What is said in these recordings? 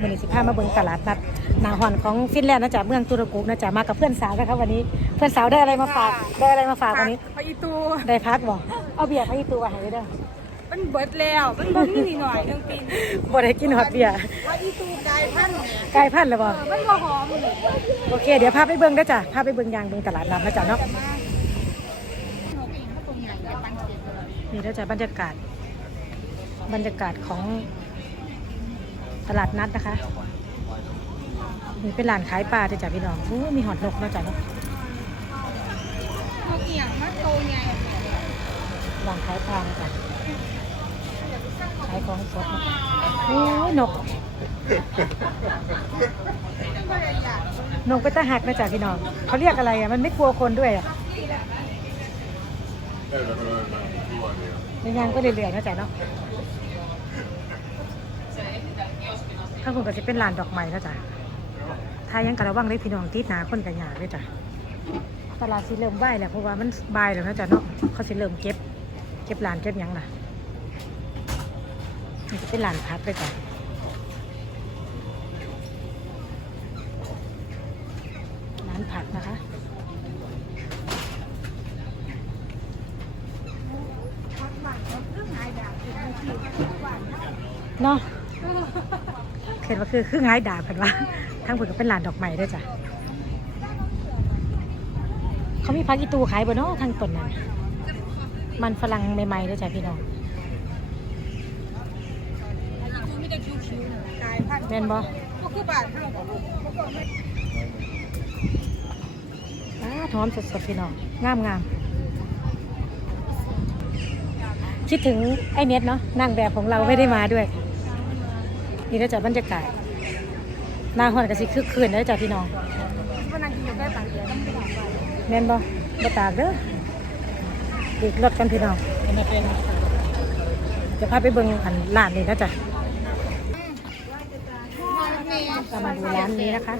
มื้อนี้สิพามาเบิ่งตลาดนัดหนาหอนของฟินแลนด์นะจ๊ะเมืองตุรกุกนะจ๊ะมากับเพื่อนสาวนะคะวันนี้เพื่อนสาวได้อะไรมาฝากได้อะไรมาฝากวันนี้พระอีตูได้พักบ่เอาเบียร์ให้ตัวให้เด้อมันเบิดแล้วมันเบิดนิดหน่อยหนึงปีนบ่ได้กินฮอตเบียร์พระอีตูกายพันธุ์ใกล้พันแล้วบ่มันบ่หอมเลยโอเคเดี๋ยวพาไปเบิ่งได้อจ้ะพาไปเบิ่งยางเบิ่งตลาดนัดนะจ๊ะเนาะนี่นะจ๊ะบรรยากาศบรรยากาศของ ตลาดนัดนะคะนี่เป็นร้านขายปลาเด้อจ้ะพี่น้องโอ้มีหอดนกนะจ๊ะเนาะนกเอียงมันโตใหญ่ร้านขายปลานะจ๊ะขายของสดนะโอ้ยนก นกเป็นตาหักนะจ๊ะพี่น้องเขาเรียกอะไรอะมันไม่กลัวคนด้วยอะในงานก็เรื่อยๆนะจ๊ะเนาะ ข้าคนก็จะเป็นลานดอกไม้นะจ๊ะถ้ายังกระวังได้พี่น้องติดหนาคนกันหยาด้วยจ้ะตลาดสิเริ่มไหวแล้วเพราะว่ามันบายแล้วนะจ๊ะเนาะเขาสิเริ่มเก็บ เก็บลานเก็บยังน่ะนี่จะเป็นลานพักด้วยจ้ะ ร้านผักนะคะ เนาะเห็นว่าคือคือง่ายดาบกันว่าทั้งหมดก็เป็นร้านดอกไม้ด้วยจ้ะเขามีพักอีตูขายบ่เนาะทางต้นนั้นมันฝรั่งใหม่ๆด้วยจ้ะพี่น้องมีแต่คิ้วๆกายพันธุ์แม่นบ่ก็คือบาทเท่ากับอ้าหอมสดๆพี่น้องงามงามคิดถึงไอ้เน็ตเนาะนั่งแบบของเราไม่ได้มาด้วย นี่ก็จะบรรยากาศหน้าหอนกับสิคึกคืนนะจ้ะพี่น้องมันนั่งกินอยู่ใกล้ปากเดียวต้องไปถามไปแม่นบ่บ่ตากเด้ออีกรถกันพี่น้องจะพาไปเบิ่งอันร้านนี้นะจ๊ะเรามาดูร้านนี้นะคะ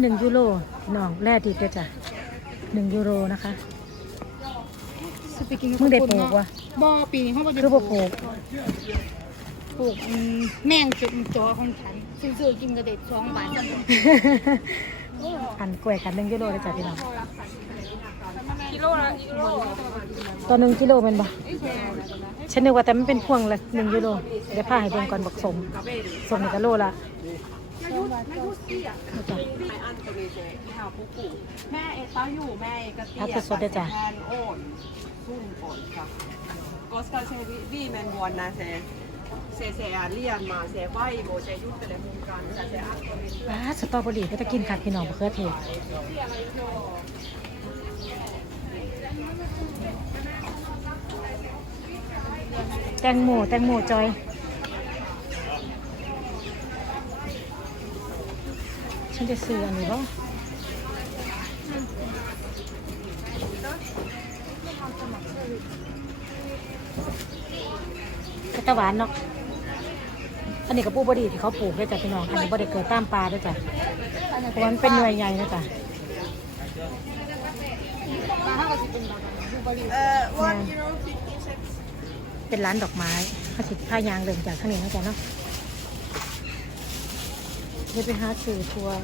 หนึ่งยูโรพี่น้องแร่ดีเด้อจ้ะหนึ่งยูโรนะคะ มึงได้ปลูกวะบ่อปีนี้เขาบ่ได้คือบ่ปลูกปลูกอืมแม่งจุดจอของฉันซื้อๆกินกระเด็ดสองบาทจังอันกล้วยกันหนึ่งยูโรเลยจ้ะพี่น้องกิโลละกิโลตัวหนึ่งกิโลแมันบ่ฉันนึกว่าแต่มันเป็นพวงละหนึ่งยูโรเดี๋ยวพาให้เบิ่งก่อนบักสมสมนี่ก็โลละเอาจ้ะแม่เอต้าอยู่แม่เอกตีพักสดๆด้วยจ้ะแทนโอนซุ่มโอนค่ะก็สกาเซวีวีแมนวอนนะ เซเซเซอาเลียนมาเซไว้โบเซยุทธแต่มุมการแต่เซอัพตัวนี้ว้าสตรอเบอรี่ก็จะกินคักพี่น้องมะเขือเทศ แตงโมแตงโมจอย ฉันจะซื้ออันนี้บ่ก็ ตะหวานเนาะอันนี้กับปูบดีที่เขาปลูกด้วยจ้ะพี่น้อง อันนี้บไดีเกิดตามปลาด้วยจ้ะเพราะว่ามันเป็นหน่วยใหญ่นะจ๊ะเอ่อ one euro เป็นร้านดอกไม้เขาสิผ้ายางเริ่มจากข้างนี้นะจ๊ะเนาะเดี๋ยวไปหาสื่อทัวร์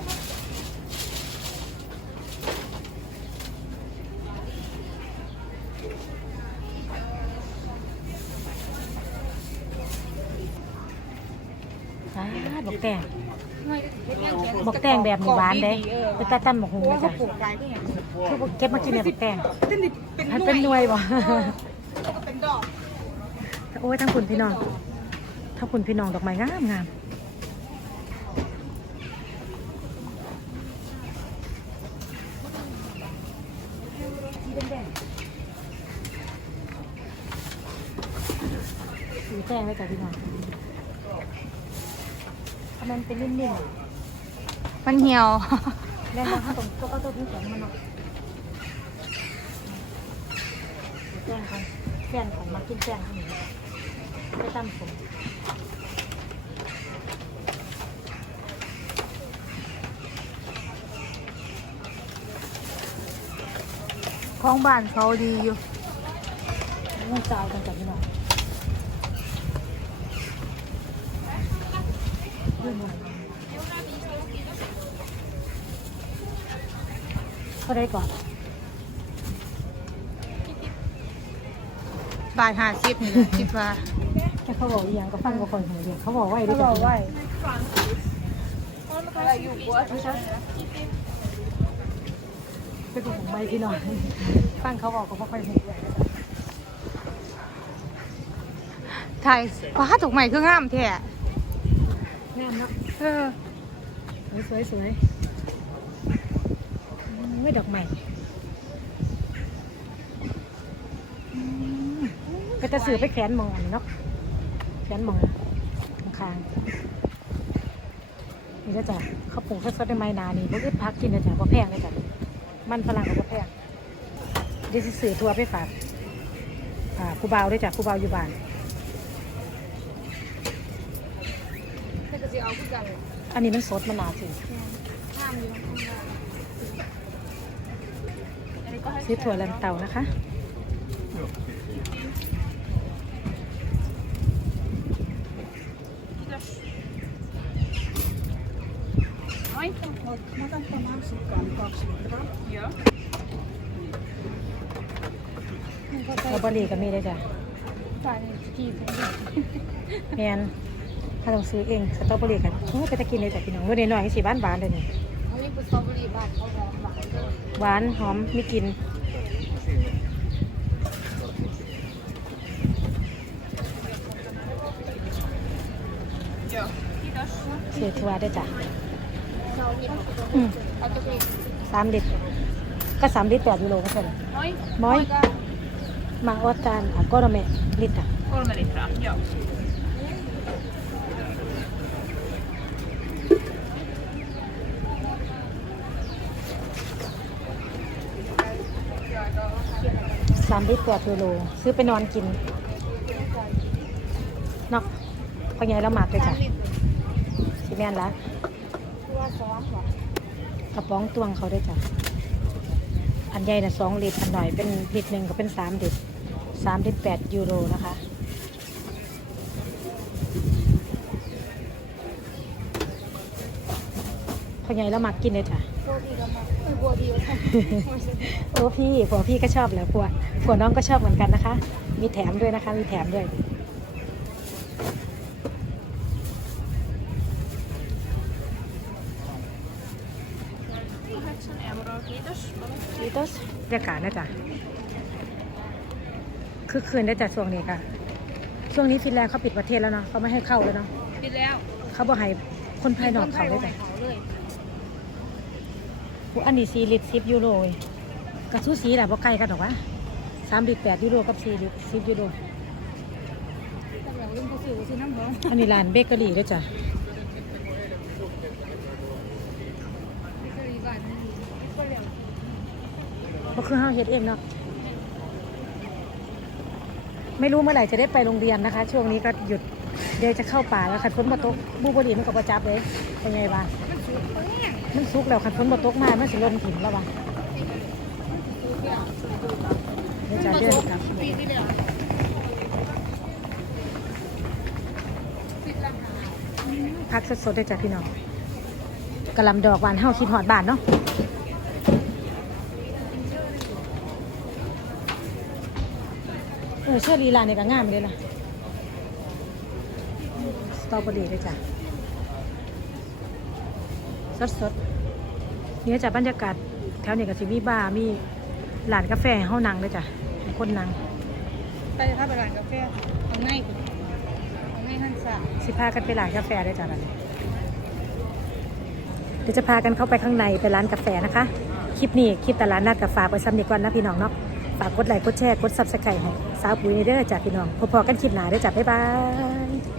อ่า บอกแต่งบอกแต่งแบบนี้หวานเด้ไปตาตั้มบอกหงเพราะนะว่าเขาจ๊ะปลูกกายก็อย่างนี้คือบอกเก็บมากินเนี่ยบอกแต่งเป็นดิเป็นมันเป็นหน่วยบ่แล้วก็เป็นดอกโอ้ยทั้งคุณพี่น้องทั้งคุณพี่น้องดอกไม้งามงามสีแดงเลยจ้ะพี่น้องทำไมมันเป็นนิ่มมันเหี่ยว ๆแรงมากตรงตัวก็ตัวที่แข็งมันเนาะสีแดงกันแฟนของมากินแฟนข้างนี้ไปตั้มผมของบ้านเขาดีอยู่มันจะเอากันจ้ะพี่น้อง ขึ้นมา ก็ได้ก่อนบาทห้าสิบนี่แหละคิดว่าแค่เขาบอกอีหยังก็ฟังบ่ค่อยหูเรื่องเขาบอกไว้ด้วยเขาบอกไว้เป็นของไม่พี่น้อยฟังเขาบอกก็บ่ค่อยหูเรื่องถ่ายว้าถูกใหม่คืองามแท้งามเนาะเออสวยสวย ไม่ดอกใหม่อืมก็จะซื้อไปแขวนหมองอันเนาะแขวนหมองข้างๆนี่ก็จะเขาปลูกสดๆในไม้นานี่พวกอึดพักกินนะจ๊ะพอแพงเลยจ้ะมันฝรั่งกับพอแพงเดี๋ยวสิซื้อทัวร์ไปฝากอ่าครูบาวด้วยจ้ะครูบาวอยู่บ้านแต่ก็สิเอาคือกันอันนี้มันสดมันหนาสิงามอยู่ข้างหน้าอันนี้ก็ให้ ซื้อถั่วลันเตานะคะ Ai, mä otan tämän mansukkaan 20 gram. Joo. สตรอเบอรี่ก็มีเลยจ้ะฝ่ายนี้ที่ผมแมนถ้าต้องซื้อเองสตรอเบอรี่กันโอ้ไปตะกินเลยจ้ะพี่น้องวันนี้หน่อยสิบ้านหวานเลยนี่อันนี้เป็น สตรอเบอรี่บ้านเขาหอมหวานเด้อหวานหอมมีกลิน Joo. Kiitos. ซื้อทัวร์ได้วยจ้ะเราเห็นอืมเอาตัวเองสามลิตรก็สามลิตรแปดกิโลก็ใช่ไหม Moi. Moi. Moikka. มาออดจานอะก็ระเมลิตรอะ Kolme litraa. Joo. สามลิตรแปดยูโล ซื้อไปนอนกินเนอกพอไงเราหมากเลยจ้ะสามลิแม่นละกระป๋องตวงเขาได้จ้ะ อันใหญ่น่ะสองลิตรอันหน่อยเป็นลิตรหนึ่งก็เป็นสามลิตรสามลิตรแปดยูโรนะคะ พ่อใหญ่แล้วมักกินเลยจ้ะบัวดีก็มาเอ้ยบัวดีก็ทำโอ้พี่ผัวพี่ก็ชอบแหล้วผัวผัวน้องก็ชอบเหมือนกันนะคะ มีแถมด้วยนะคะ มีแถมด้วย Kahdeksan euroa, kiitos. ลิโตสบรรยากาศนะจ๊ะคือคืนได้จากช่วงนี้ค่ะ ช่วงนี้ฟินแลนด์เขาปิดประเทศแล้วเนาะเขาไม่ให้เข้าแล้วเนาะปิดแล้วเขาบอกให้คนภายนอกเขาเลยจ้ะเขาเลย อันนี้สี่ลิตรสิบยูโรเว้ยกับซูสีแหละบ่ใกล้กันหรอกวะสามลิตรแปดยูโรกับสี่ลิตรสิบยูโรแต่เราลืมเขาซื้อเขาซื้อน้ำร้อนอันนี้ร้านเบเกอรี่ด้วยจ้ะบริบาลนี่ก็แล้วก็คือห้าเฮ็ดเองเนาะไม่รู้เมื่อไหร่จะได้ไปโรงเรียนนะคะ ช่วงนี้ก็หยุดเดี๋ยวจะเข้าป่าแล้วคันฝนมาตกบูบดีมันก็ประจับเลยเป็นไงบ้าง มันสุกแล้วคันฝนมาตกมามันสิลนถิ่นแล้ววะสุดอย่างเดี๋ยวจะเดินกลับพักสดๆได้จ้ะพี่น้องกระลำดอกหวานเฮาคิดหอดบานเนาะเออเชื่อลีลาเนี่ยก็งามเลยล่ะสตรอเบอรี่ด้วยจ้ะ สดๆเนี่ยจ้ะบรรยากาศแถวนี้ก็สิมีบาร์มีร้านกาแฟให้เฮานั่งเลยจ้ะให้คนนั่งไปถ้าไปร้านกาแฟเอาง่ายกว่าเอาง่ายขั้นสามสิพากันไปร้านกาแฟได้วยจ้ะบัดนี้เดี๋ยวจะพากันเข้าไปข้างในไปร้านกาแฟนะคะ คลิปนี้คลิปตลาดนัดกับฝากไว้ซ้ำดีกว่านะพี่น้องเนาะฝากกดไลค์กดแชร์กดซับสไครต์ให้สาวปุ๋ยเด้อจ้ะพี่น้องพอๆกันคลิปหน้าเด้อจ้ะบ๊ายบาย